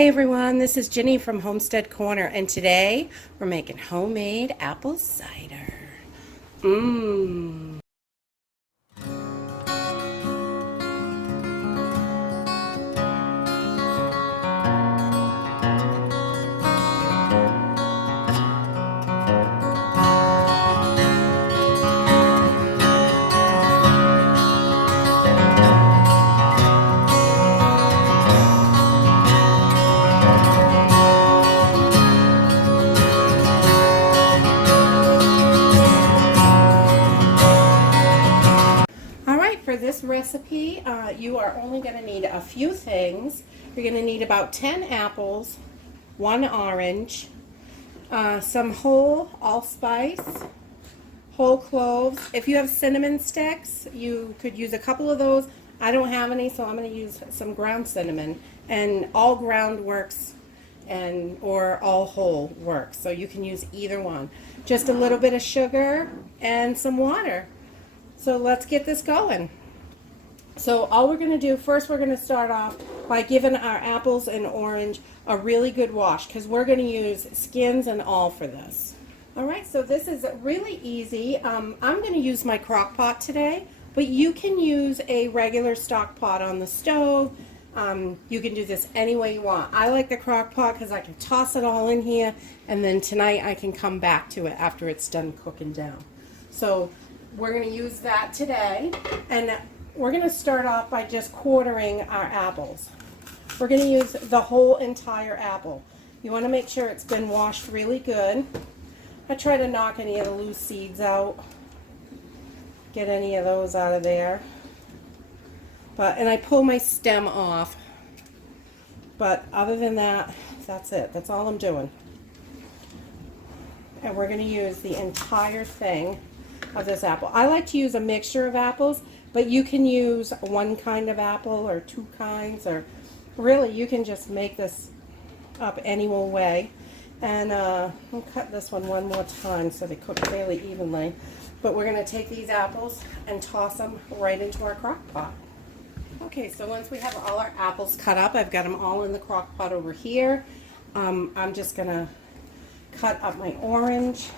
Hey everyone, this is Ginny from Homestead Corner, and today we're making homemade apple cider. Mmm. All right, for this recipe, you are only going to need a few things. You're going to need about 10 apples, 1 orange, some whole allspice, whole cloves. If you have cinnamon sticks, you could use a couple of those. I don't have any, so I'm going to use some ground cinnamon. And all ground works, or all whole works, so you can use either one. Just a little bit of sugar and some water. So let's get this going. So all we're going to do, first we're going to start off by giving our apples and orange a really good wash, because we're going to use skins and all for this. All right, so this is really easy. I'm going to use my crock pot today, but you can use a regular stock pot on the stove. You can do this any way you want. I like the crock pot because I can toss it all in here, and then tonight I can come back to it after it's done cooking down. So we're going to use that today, and we're going to start off by just quartering our apples. We're going to use the whole entire apple. You want to make sure it's been washed really good. I try to knock any of the loose seeds out, get any of those out of there. And I pull my stem off. But other than that, that's it. That's all I'm doing. And we're going to use the entire thing of this apple. I like to use a mixture of apples, but you can use one kind of apple or two kinds, or really you can just make this up any old way. And we'll cut this one more time so they cook fairly evenly. But we're going to take these apples and toss them right into our crock pot. Okay, so once we have all our apples cut up, I've got them all in the crock pot over here. I'm just going to cut up my orange.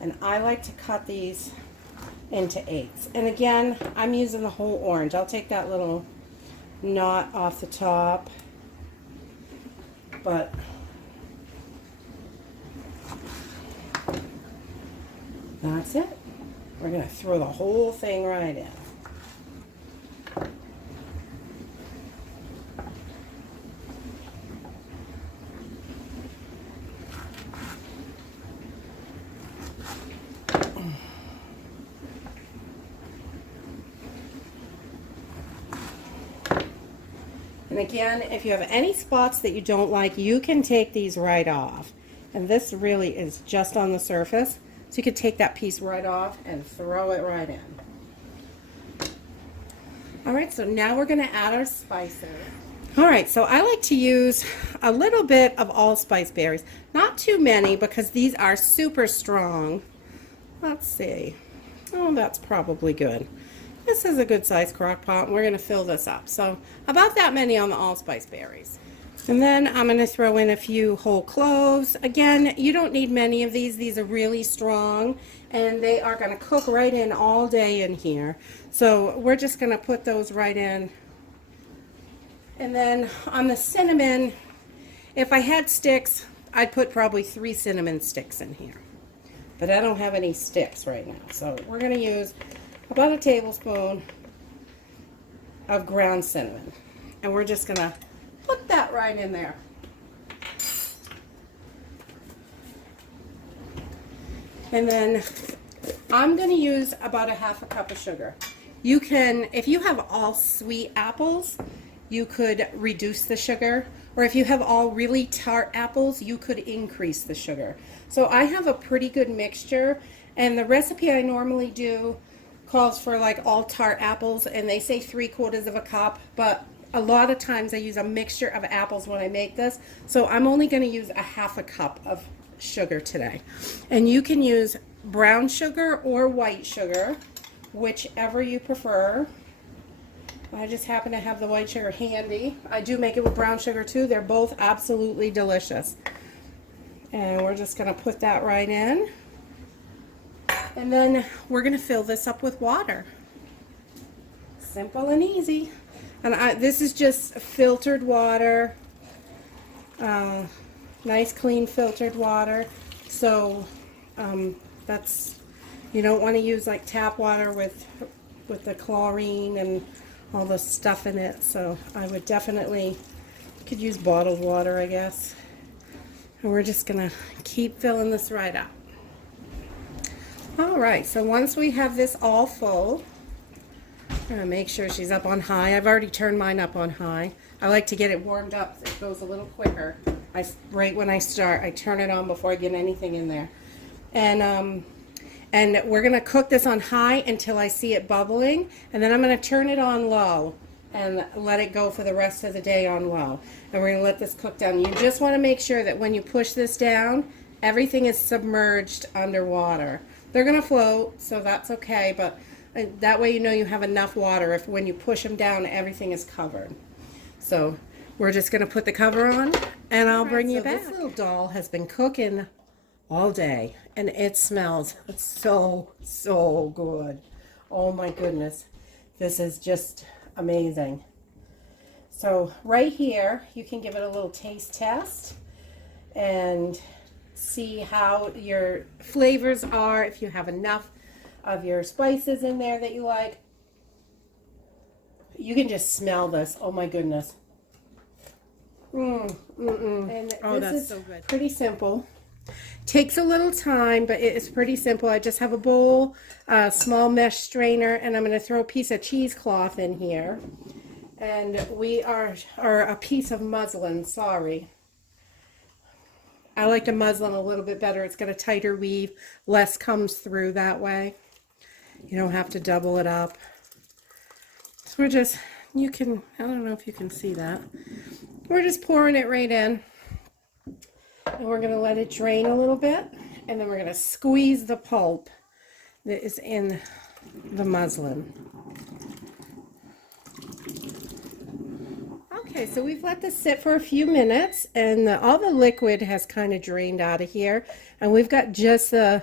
And I like to cut these into eighths. And again, I'm using the whole orange. I'll take that little knot off the top. But that's it. We're going to throw the whole thing right in. And again, if you have any spots that you don't like, you can take these right off. And this really is just on the surface. So you could take that piece right off and throw it right in. All right, so now we're going to add our spices. All right, so I like to use a little bit of allspice berries. Not too many, because these are super strong. Let's see. Oh, that's probably good. This is a good size crock pot, and we're going to fill this up. So about that many on the allspice berries. And then I'm going to throw in a few whole cloves. Again, you don't need many of these. These are really strong, and they are going to cook right in all day in here. So we're just going to put those right in. And then on the cinnamon, if I had sticks, I'd put probably 3 cinnamon sticks in here. But I don't have any sticks right now. So we're going to use about a tablespoon of ground cinnamon. And we're just going to put that right in there. And then I'm going to use about a half a cup of sugar. You can, if you have all sweet apples, you could reduce the sugar. Or if you have all really tart apples, you could increase the sugar. So I have a pretty good mixture. And the recipe I normally do calls for like all tart apples, and they say 3/4 of a cup, but a lot of times I use a mixture of apples when I make this, so I'm only going to use a half a cup of sugar today. And you can use brown sugar or white sugar, whichever you prefer. I just happen to have the white sugar handy. I do make it with brown sugar too. They're both absolutely delicious. And we're just going to put that right in. And then we're going to fill this up with water. Simple and easy. And this is just filtered water. Nice clean filtered water. So that's, you don't want to use like tap water with the chlorine and all the stuff in it. So I would definitely, could use bottled water, I guess. And we're just gonna keep filling this right up. All right, so once we have this all full, I'm gonna make sure she's up on high. I've already turned mine up on high. I like to get it warmed up so it goes a little quicker. Right when I start, I turn it on before I get anything in there. And we're gonna cook this on high until I see it bubbling, and then I'm gonna turn it on low and let it go for the rest of the day on low. And we're gonna let this cook down. You just wanna make sure that when you push this down, everything is submerged underwater. They're gonna float, so that's okay, but that way you know you have enough water if when you push them down, everything is covered. So we're just gonna put the cover on, and I'll bring you back. This little doll has been cooking all day, and it smells so good. Oh my goodness, this is just amazing. So right here you can give it a little taste test and see how your flavors are, if you have enough of your spices in there that you like. You can just smell this. Oh my goodness. And this is so good. Pretty simple. Takes a little time, but it's pretty simple. I just have a bowl, a small mesh strainer, and I'm going to throw a piece of cheesecloth in here. And we are a piece of muslin, sorry. I like the muslin a little bit better. It's got a tighter weave, less comes through that way. You don't have to double it up. So we're just, I don't know if you can see that. We're just pouring it right in. And we're going to let it drain a little bit, and then we're going to squeeze the pulp that is in the muslin. Okay, so we've let this sit for a few minutes, and all the liquid has kind of drained out of here, and we've got just the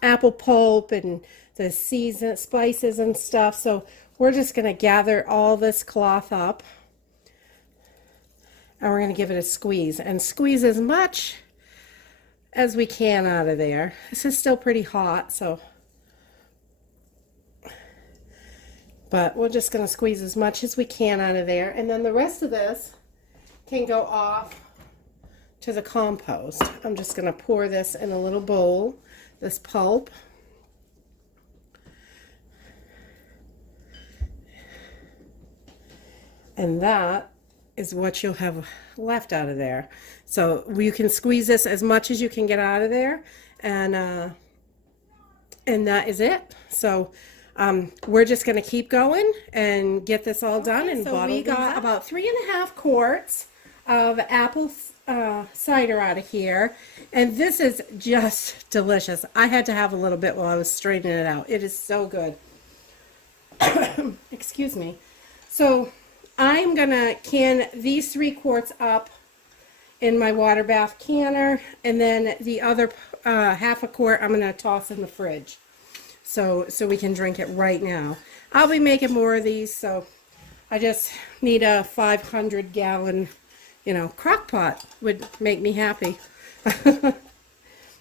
apple pulp and the seasoned spices and stuff. So we're just going to gather all this cloth up. And we're going to give it a squeeze, and squeeze as much as we can out of there. This is still pretty hot, but we're just going to squeeze as much as we can out of there, and then the rest of this can go off to the compost. I'm just going to pour this in a little bowl, this pulp. And that is what you'll have left out of there. So you can squeeze this as much as you can get out of there, and that is it. So we're just going to keep going and get this all done. And so we got about 3.5 quarts of apple cider out of here, and this is just delicious. I had to have a little bit while I was straightening it out. It is so good. Excuse me. So I'm going to can these 3 quarts up in my water bath canner, and then the other half a quart I'm going to toss in the fridge so we can drink it right now. I'll be making more of these, so I just need a 500-gallon, crock pot would make me happy.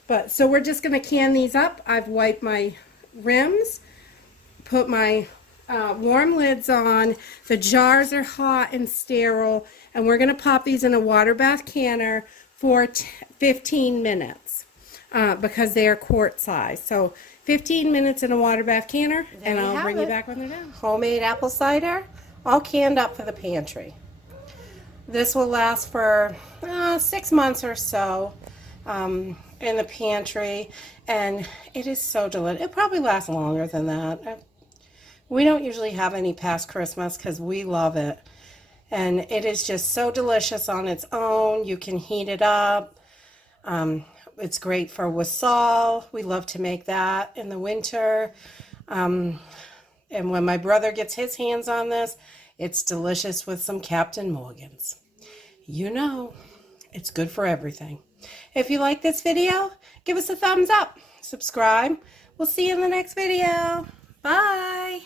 But so we're just going to can these up. I've wiped my rims, put my warm lids on. The jars are hot and sterile, and we're going to pop these in a water bath canner for 15 minutes because they are quart size. So 15 minutes in a water bath canner, and I'll bring you back when they're done. Homemade apple cider, all canned up for the pantry. This will last for 6 months or so in the pantry, and it is so delicious. It probably lasts longer than that. We don't usually have any past Christmas because we love it. And it is just so delicious on its own. You can heat it up. It's great for wassail. We love to make that in the winter. And when my brother gets his hands on this, it's delicious with some Captain Morgan's. You know, it's good for everything. If you like this video, give us a thumbs up. Subscribe. We'll see you in the next video. Bye.